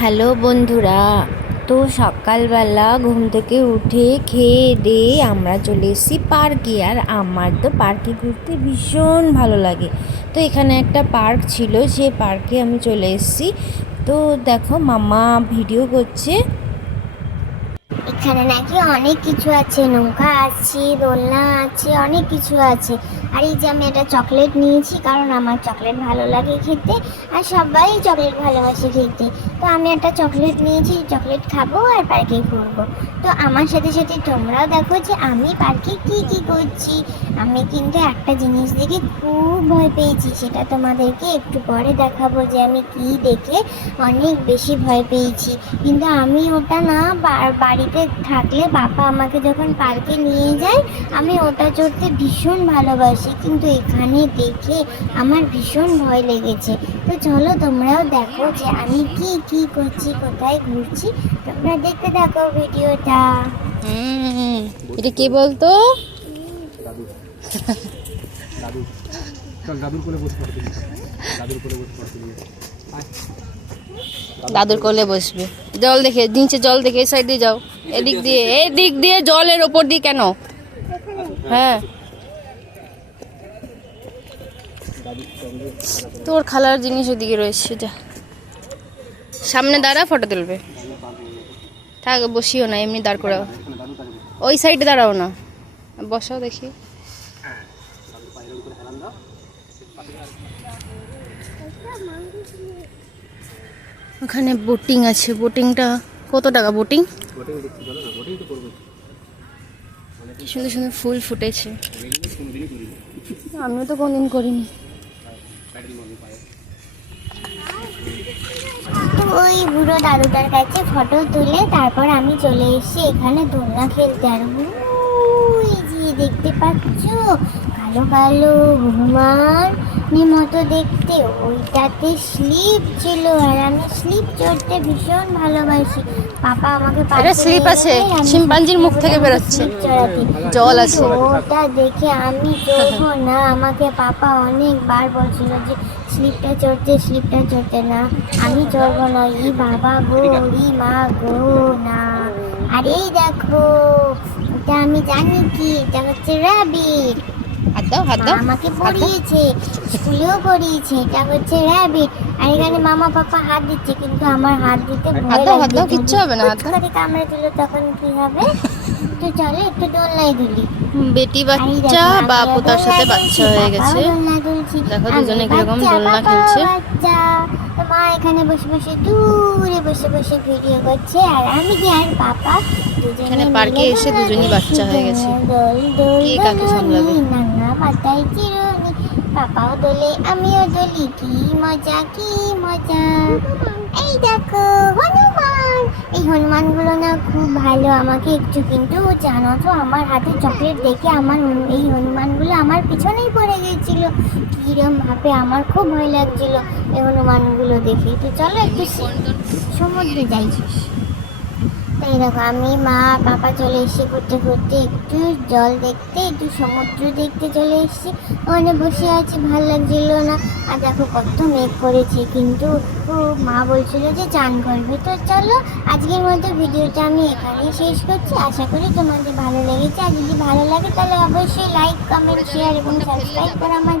Hello বন্ধুরা, তো সকালবেলা ঘুম থেকে উঠে খেয়ে দিয়ে আমরা চলে এসেছি পার্কে, আর আমার তো পার্কে ঘুরতে ভীষণ ভালো লাগে। তো এখানে একটা পার্ক ছিল, সে পার্কে আমি চলে এসেছি। তো দেখো, মামা ভিডিও করছে। এখানে নাকি অনেক কিছু আছে। নৌকা আছে, দোলনা আছে, অনেক কিছু আছে। আর এই যে আমি একটা চকলেট নিয়েছি, কারণ আমার চকলেট ভালো লাগে খেতে আর সবাই চকলেট ভালোবাসে খেতে। তো আমি একটা চকলেট নিয়েছি চকলেট খাব আর পার্কে ঘুরবো। তো আমার সাথে সাথে তোমরাও দেখো যে আমি পার্কে কি কি করছি। আমি কিন্তু একটা জিনিস দেখে খুব ভয় পেয়েছি, সেটা তোমাদেরকে একটু পরে দেখাবো যে আমি কি দেখে অনেক বেশি ভয় পেয়েছি। কিন্তু আমি ওটা না বাড়িতে থাকলে বাবা আমাকে যখন পার্কে নিয়ে যায় আমি ওটা চড়তে ভীষণ ভালোবাসি। কিন্তু এখানে দেখে আমার ভীষণ ভয় লেগেছে। তো চলো তোমরাও দেখো যে আমি কি কি করছি কোথায় ঘুরছি। তোমরা দেখতে থাকো ভিডিওটা। এটা কে বলতো? দাদু। দাদুর কোলে বসে পড়তে দাদুর কোলে বসে পড়তে নিয়ে আয়। দাদুর কোলে বসবে। জল দেখে, নিচে জল দেখে, এই সাইড দিয়ে যাও। এদিক দিয়ে এদিক দিয়ে জলের ওপর দিয়ে কেন? হ্যাঁ। তোর খালার জিনিস ওদিকে রয়েছে, যা। সামনে দাঁড়া ফটো তুলবে। থাক, বসিও না, এমনি দাঁড় করাও। ওই সাইডে দাঁড়াও না। বসাও দেখি। ওখানে বোটিং আছে। বোটিংটা কত টাকা বোটিং সুন্দর সুন্দর ফুল ফুটেছে। আমিও তো কোনদিন করিনি। ওই বুড়ো দাদুটার কাছে ফটো তুলে তারপর আমি চলে এসেছি এখানে দোলনা খেলতে। আর যে দেখতে পাচ্ছ, কালো কালো হনুমান মতো দেখতে। ওইটাতে স্লিপ ছিল আর আমি স্লিপ চড়তে ভীষণ ভালোবাসি। পাপা আমাকে পার্কে স্লিপ আছে। শিম্পাঞ্জির মুখ থেকে বেরোচ্ছে। জল আছে। ওটা দেখে আমি চড়বো না। আমাকে পাপা অনেকবার বলছিল যে স্লিপটা চড়তে স্লিপটা চড়তে না। আমি চড়বো না। ই বাবা গো ই মা গো না। আর এই দেখো এটা আমি জানি কি? এটা হচ্ছে র্যাবিট হাত দাও হাত দাও আমাকে পড়িয়েছে স্কুলেও পড়িয়েছে এটা হচ্ছে র্যাবিট আর এখানে মামা পাপা হাত দিচ্ছে কিন্তু আমার হাত দিতে ভয় দাও, হাত দাও, কিচ্ছু হবে না, হাত কামড়ে দিল তখন কি হবে? চলো একটু দোলনায় দুলি। বেটি বাচ্চা বা আমিও আপু তার সাথে বাচ্চা হয়ে গেছে। দেখো দুজনে কীরকম দোলনা খেলছে। মা এখানে বসে বসে দূরে বসে বসে ভিডিও করছে আর আমি কি আর পাপা এখানে পার্কে এসে দুজনই বাচ্চা হয়ে গেছে। কে কাকে সামলাবে? নানা মাথায় চিরুনি। পাপাও দোলে আমিও দোলি। কি মজা কি মজা। এই দেখো হনুমান। এই হনুমানগুলো না খুব ভালো, আমাকে একটু কিন্তু জানো তো, আমার হাতে চকলেট দেখে আমার এই হনুমানগুলো আমার পিছনেই পড়ে গিয়েছিল। কিরম ভাবে আমার খুব ভয় লাগছিল এই হনুমানগুলো দেখে। তো চলো একটু সমুদ্রে যাই। তাই দেখো আমি মা পাপা চলে এসেছি ঘুরতে ঘুরতে। একটু জল দেখতে একটু সমুদ্র দেখতে চলে এসেছি। ওখানে বসে আছি ভালো লাগছিল না। আর দেখো কত মেঘ করেছে। কিন্তু ও, মা বলছিল যে চান করবে। তো চলো আজকের মতো ভিডিওটা আমি এখানেই শেষ করছি। আশা করি তোমাদের ভালো লেগেছে। আর যদি ভালো লাগে তাহলে অবশ্যই লাইক কমেন্ট শেয়ার এবং সাবস্ক্রাইব করা আমার